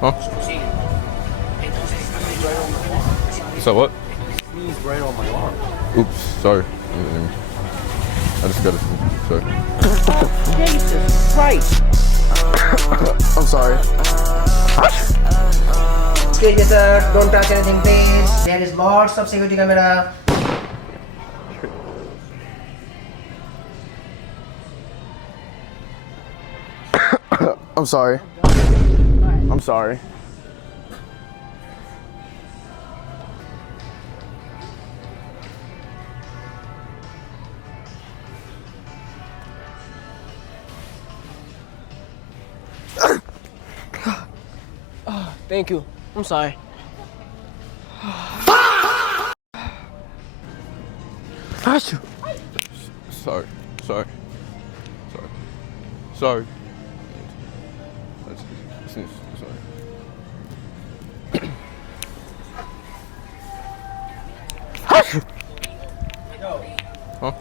Huh? So what? Sneeze right on my arm. Oops, sorry. I just got it. Sorry. Jesus Christ. I'm sorry. Excuse me, sir. Don't touch anything, please. There is lots of security camera. I'm sorry. I'm sorry. Thank you. I'm sorry. Sorry. Sorry. Sorry. Sorry. Sorry. Huh?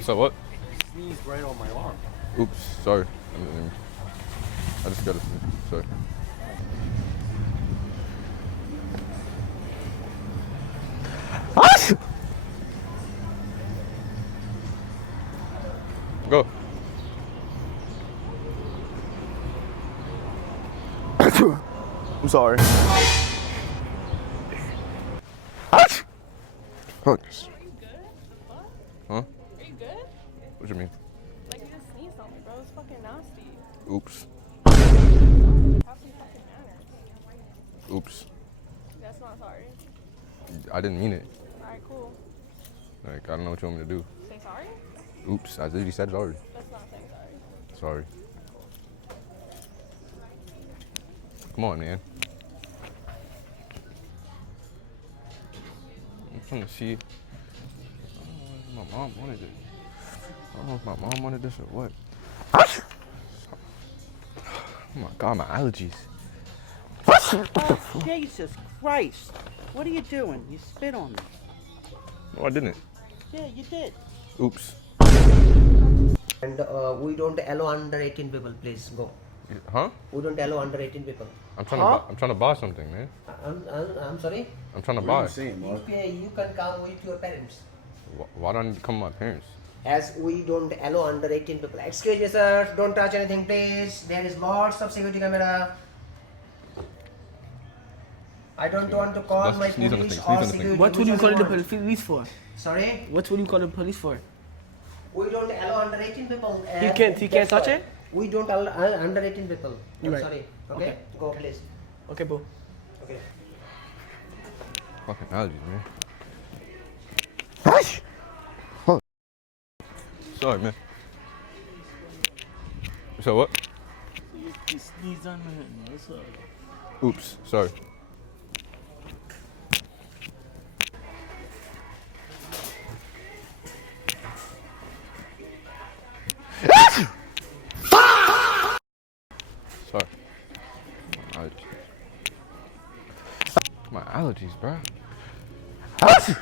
So what? Sneeze right on my arm. Oops, sorry. I just got it. Sorry. Go. I'm sorry. Fuck. Are you good? What? Huh? Are you good? What you mean? Like you just sneezed on me, bro. It's fucking nasty. Oops. Have some fucking manners. Oops. That's not sorry. I didn't mean it. Alright, cool. Like, I don't know what you want me to do. Say sorry? Oops. I literally said sorry. That's not saying sorry. Sorry. Come on, man. I'm trying to see. I don't know if my mom wanted it. I don't know if my mom wanted this or what. Oh my god, my allergies. Jesus Christ. What are you doing? You spit on me. No, I didn't. Yeah, you did. Oops. And we don't allow under 18 people, please go. Huh? We don't allow under 18 people. I'm trying to buy something, man. I'm sorry. I'm trying to What buy. are you saying, Mark? You can come with your parents. Why don't I come with my parents? As we don't allow under 18 people. Excuse me, sir. Don't touch anything, please. There is lots of security camera. I don't want to call Let's my sneeze on the police thing, sneeze or on the thing. security. What would you Which call one the want? police for? Sorry? What would you call the police for? We don't allow under 18 people. He can't touch it? We don't allow under 18 people. I'm Right. sorry. Okay? Go, please. Okay, boo. Okay. Fucking allergies, man. Sorry, man. So what? You sneezed on me. What's up? Oops, sorry. Sorry. My allergies, bro. Huh?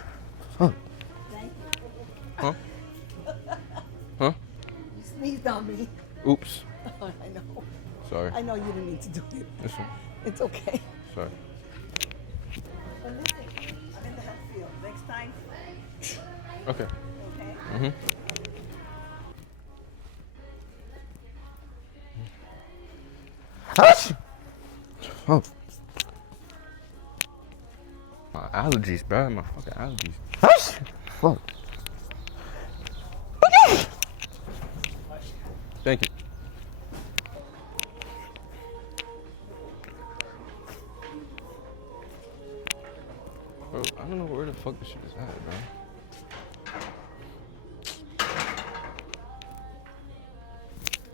Huh? Huh? You sneezed on me. Oops. I know. Sorry. I know you didn't need to do it. Listen. It's okay. Sorry. But listen, I'm in the health field. Next time, Okay. okay? Mhm. Oh. My allergies, bro. My fucking allergies. Fuck. Thank you. Bro, I don't know where the fuck this shit is at, bro.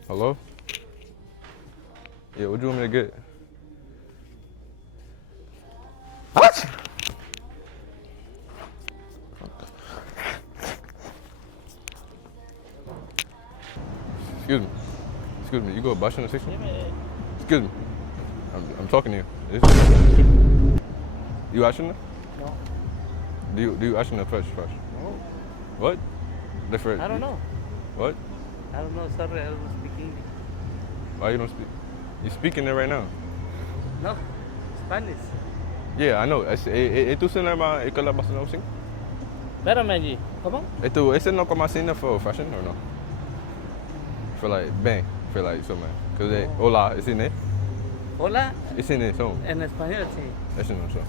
Hello? Yeah, what do you want me to get? What? Excuse me. Excuse me. You go Bush in the 60? Excuse me. I'm talking to you. You Ashton? No. Do you Ashton the fresh? No. What? The fresh. I don't know. What? I don't know, sorry, I don't speak English. Why you don't speak? You speaking it right now. No, Spanish. Yeah, I know. Itu cinema ikaw labas na using. Espérame allí. ¿Cómo? Ese no como así for fashion or no? For like bang, for like something. Cause hola, it's in it. Hola, It's in it, so en español, sí. that's no so.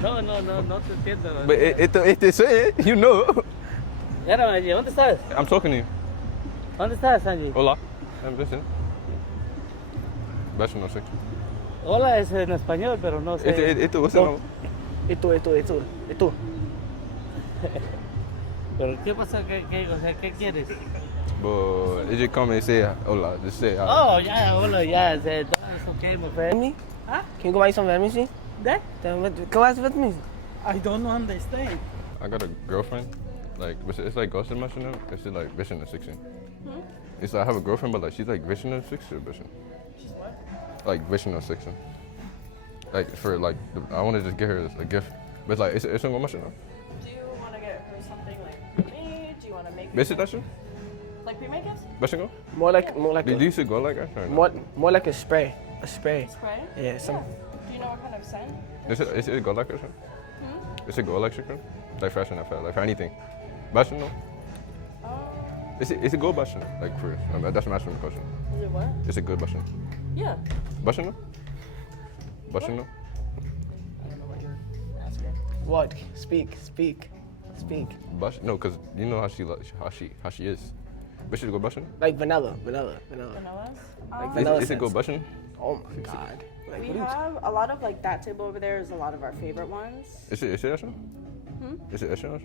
No te entiendo. But it say you know. Espérame allí, ¿dónde estás? I'm talking to you. ¿Dónde estás, Angie? Hola, I'm listening. That's no sé. Hola es en español, pero no sé. Esto, what's no? Ito. ¿Pero qué pasa? O sea, ¿qué quieres? But it just come and say hola. Just say Oh, yeah, hola, yeah. It's okay, my friend. Me? Huh? Can you go buy some vermis? That? Go ask with me. I don't understand. I got a girlfriend. Like it's like Ghost in Machine. It's like Vision of 16. It's like I have a girlfriend, but like she's like Vision of 6 or Vision. She's what? Like Vision of 16. Like for like I want to just get her a gift, but it's like it's a machine. Do you want to get her something like pre-made? Do you want to make Is it that shit? like pre-made gifts? Vision go? More like Do you used to go like that? Or no? more like a spray. A spray. Spray? Yeah, some. Do you know what kind of scent? Is it go like that? Is it go like shit? Like fashion, like for anything. Fashion no? Is it good fashion? Like for that's my asking question. Is it what? Is it good fashion? Yeah. Fashion no? Fashion no? What? Speak. Fashion? No, cause you know how she is. But should go fashion? Like vanilla. Vanillas? Like Is vanilla it scents. go fashion? Oh my god. Like, We what are you have a lot of like that table over there is a lot of our favorite ones. Is it fashion? Is it fashion?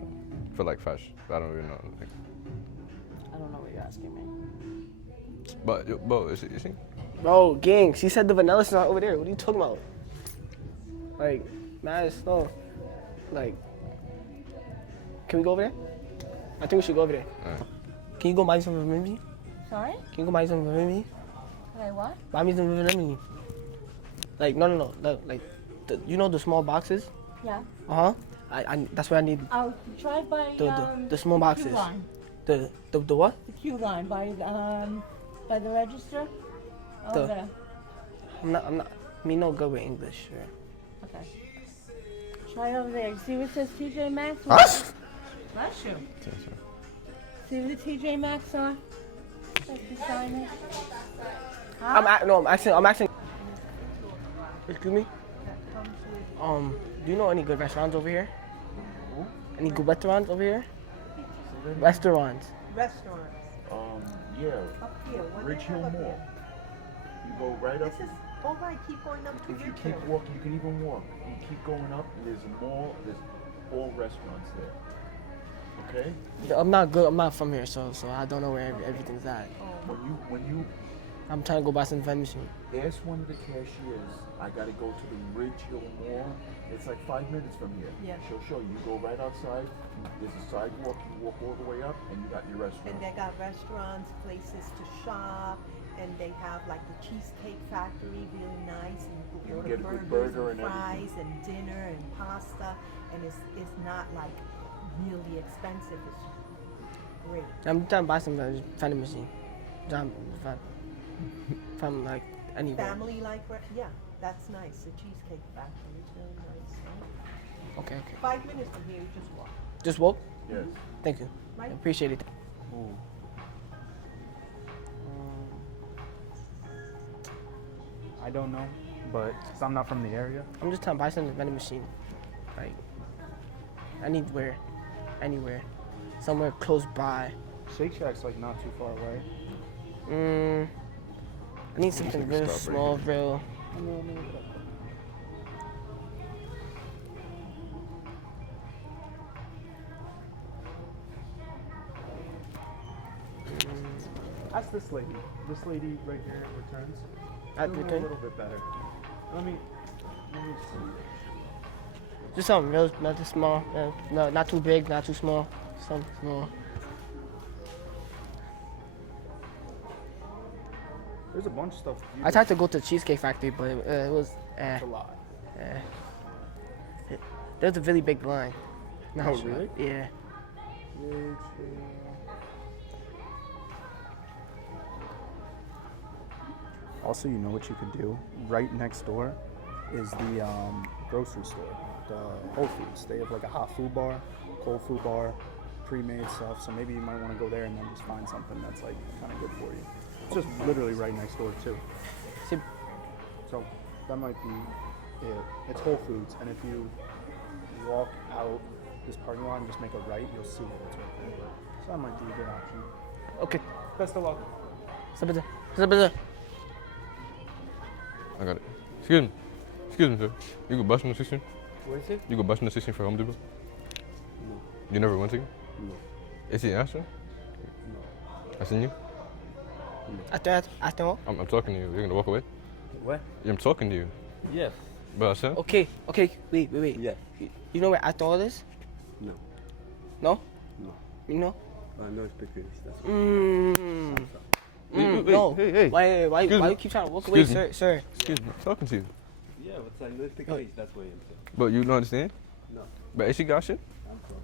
For like fashion, I don't really know. I don't know what you're asking me. But is it? Bro, gang, she said the vanilla not over there. What are you talking about? Like, mad as no. Like, can we go over there? I think we should go over there. Can you go buy some for me? Sorry? Can you go buy some for me? Okay, what? Buy me some for me. Like, no. Like, you know the small boxes? Yeah. Uh-huh. I that's what I need. I'll try by The small boxes. queue line. The what? The queue line by the register. The- Over there. I'm not. Me no good with English. Sure. Okay. Try over there. See what it says TJ Maxx? Bless you. See what the TJ Maxx on? Like beside it. I'm asking. Excuse me. Do you know any good restaurants over here? Any good restaurants over here? Restaurants. Restaurant. Yeah, Up here. What Ridge Hill Mall. You go right up. This is, oh right, keep going up to If you Ridge keep Hill. walking, you can even walk. You keep going up, there's a mall, there's all restaurants there. Okay? I'm not good. I'm not from here, so I don't know where everything's at. When you I'm trying to go buy some vending machine. ask one of the cashiers, I gotta go to the Ridge Hill Mall. It's like 5 minutes from here. Yeah. She'll show you. You go right outside. There's a sidewalk. You walk all the way up, and you got your restaurant. And they got restaurants, places to shop, and they have like the Cheesecake Factory, really nice. And you You can get a order good burgers burger and and fries and dinner and pasta, and it's not like really expensive. It's great. I'm trying to buy some vending machine. From like anywhere. Family like, yeah, that's nice. The Cheesecake Factory is really nice. Okay. 5 minutes from here, you just walk. Just walk. Yes. Thank you. Right. Appreciate it. I don't know, but because I'm not from the area. I'm just trying to buy some vending machine. Like anywhere. Somewhere close by. Shake Shack's like not too far away. I need something real stop right small, real. Ask this lady. This lady right here returns. At She'll know return? a little bit better. Let me see. Just something real, not too small. No, not too big, not too small. Something small. There's a bunch of stuff. I tried to go to Cheesecake Factory, but it was a lot. There's a really big line. Not Oh, sure. really? Yeah. Also, you know what you could do? Right next door is the grocery store, the Whole Foods. They have like a hot food bar, cold food bar, pre-made stuff. So maybe you might want to go there and then just find something that's like kind of good for you. It's just literally right next door too. So that might be it. It's Whole Foods, and if you walk out this parking lot and just make a right, you'll see it. It's right there. So that might be a good option. Okay. Best of luck. Stop. I got it. Excuse me, sir. You go bust in the 16? What is it? You go bust in the 16 for Home Depot? No. You never went to? No. Is he answering? No. I seen you. After all? I'm talking to you. You're gonna walk away? What? Yeah, I'm talking to you. Yes. But I said. Okay. Wait. Yeah. You know where after all is? No. No? No. You know? I know it's because that's Wait, No. hey. Why Excuse you me. keep trying to walk away, Excuse me. sir? Excuse me. I'm talking to you. Yeah, but I know it's because that's why I'm saying. But you don't understand? No. But is she got shit? I'm sorry.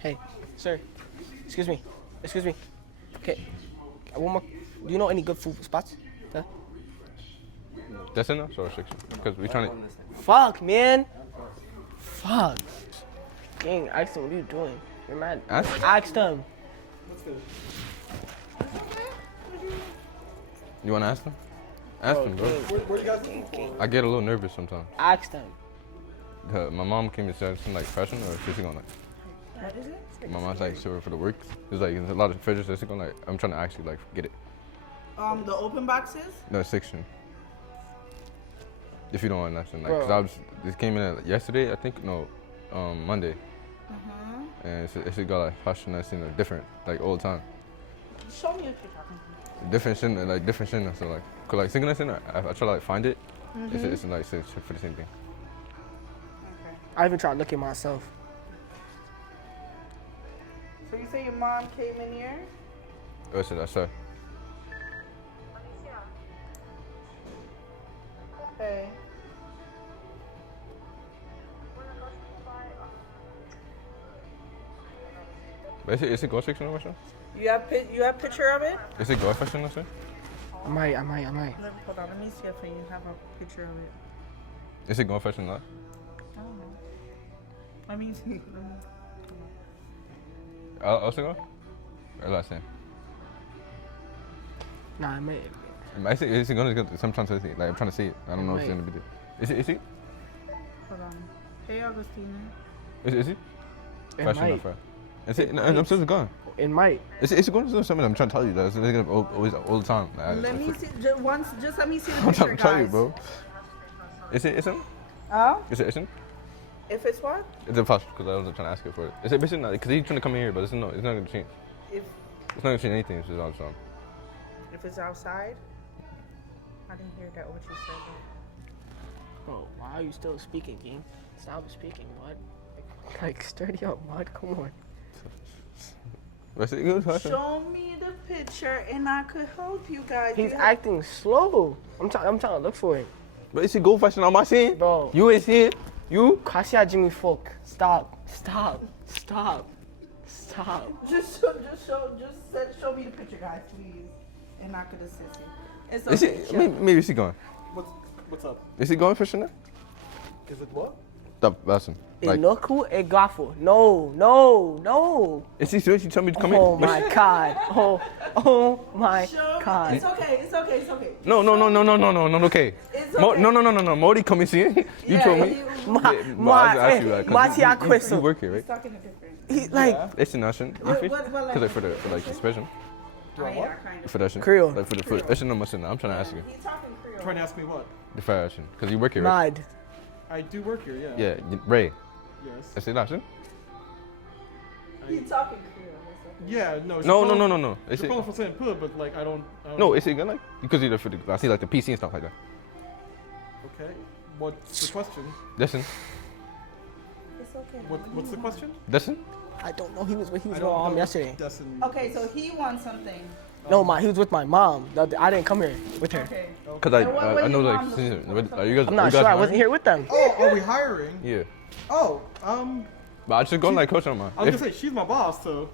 Hey, sir. Excuse me. Okay. One more. Do you know any good food spots? Huh? That's enough? Or 16? Because we trying to. Fuck, man. Fuck. Gang, ask them what you doing. You're mad. Ask them. You wanna ask them? Ask them, bro. Where you guys? I get a little nervous sometimes. Ask them. My mom came and said something like fashion, or she's gonna like. What is it? My mom's like sure for the work. There's like a lot of fridges. That's gonna like. I'm trying to actually like get it. The open boxes? No, 16. If you don't understand, like, cause I was, this came in yesterday, I think, no, Monday. And it's got like fashion that's in a different, like all the time. Show me what you're talking about. Different shit, like different shit. So like, cause like singing that shit, I try to like find it. It's like it's for the same thing. I even tried to look at myself. So you say your mom came in here? Oh, so that's her. Okay. But is it go section or something? You have picture of it? Is it go fashion or something? I might. Hold on, let me see if you have a picture of it. Is it go fashion not? I don't know. Let me see. Also go? Or last name? Nah, I might. Is it going to get some trying to see? Like I'm trying to see it. I don't know if it's gonna be there. Is he? Hold on. Hey, Augustina. Is he? It Fashion might. or fair? Is it? No, I'm still going. It might. Is it going to do something? I'm trying to tell you that it's gonna always all the time. Let me see. Just let me see the I'm picture, trying to tell you, guys. bro. Is it? Oh? Is it? If it's what? It's a fashion because I was trying to ask you for it. Is it basically not? Because he's trying to come in here, but it's not gonna change. If It's not gonna change anything. It's just all the time. if it's outside? I didn't hear that what you said. Bro, why are you still speaking, King? Stop speaking, bud. Like, sturdy up, bud. Come on. What's it good? Fashion? Show me the picture and I could help you guys. He's You- acting slow. I'm trying to look for it. But is it gold fashion? Am I seeing? Bro. You ain't seeing? You? Kasia Jimmy Folk. Stop. Just show me the picture, guys, please, and I could assist you. It's Is okay. it? Maybe is he going? What's up? Is he going fashion now? Is it what? Stop, listen. Like, Inoku Egafo. No. is he serious? You tell me to come Oh in? my God. Oh my Show me. God. It's okay. No, okay. It's No, okay. no. Modi come in see. You Yeah, told me. you- Mati you Akweso. work here, right? Talking to different. He like It's an Asian. What Because language? for like the special. Oh, yeah, kind of. For the Asian. Creole. Like for the Asian, I'm trying to ask you. He's talking Creole. Trying to ask me what? The fair Asian. Because you work here, right? mad. I do work here, yeah. Yeah, Ray. Yes. Is it Asian? He's talking Creole. That's okay. Yeah, no. No. Is It's it? probably for saying put, but like I don't. No, is it good? Like because you're for the I see like the PC and stuff like that. Okay. What's the question? Listen, It's okay. What's the question? listen. I don't know. He was with I my don't mom know. yesterday. Okay, so he wants something. No, he was with my mom. I didn't come here with her. Okay. Because And what I know your like mom looking for? are you guys? I'm not you guys sure. I married? wasn't here with them. Oh, are we hiring? Yeah. Oh, But I just go like Coach on my. I was gonna say she's my boss, so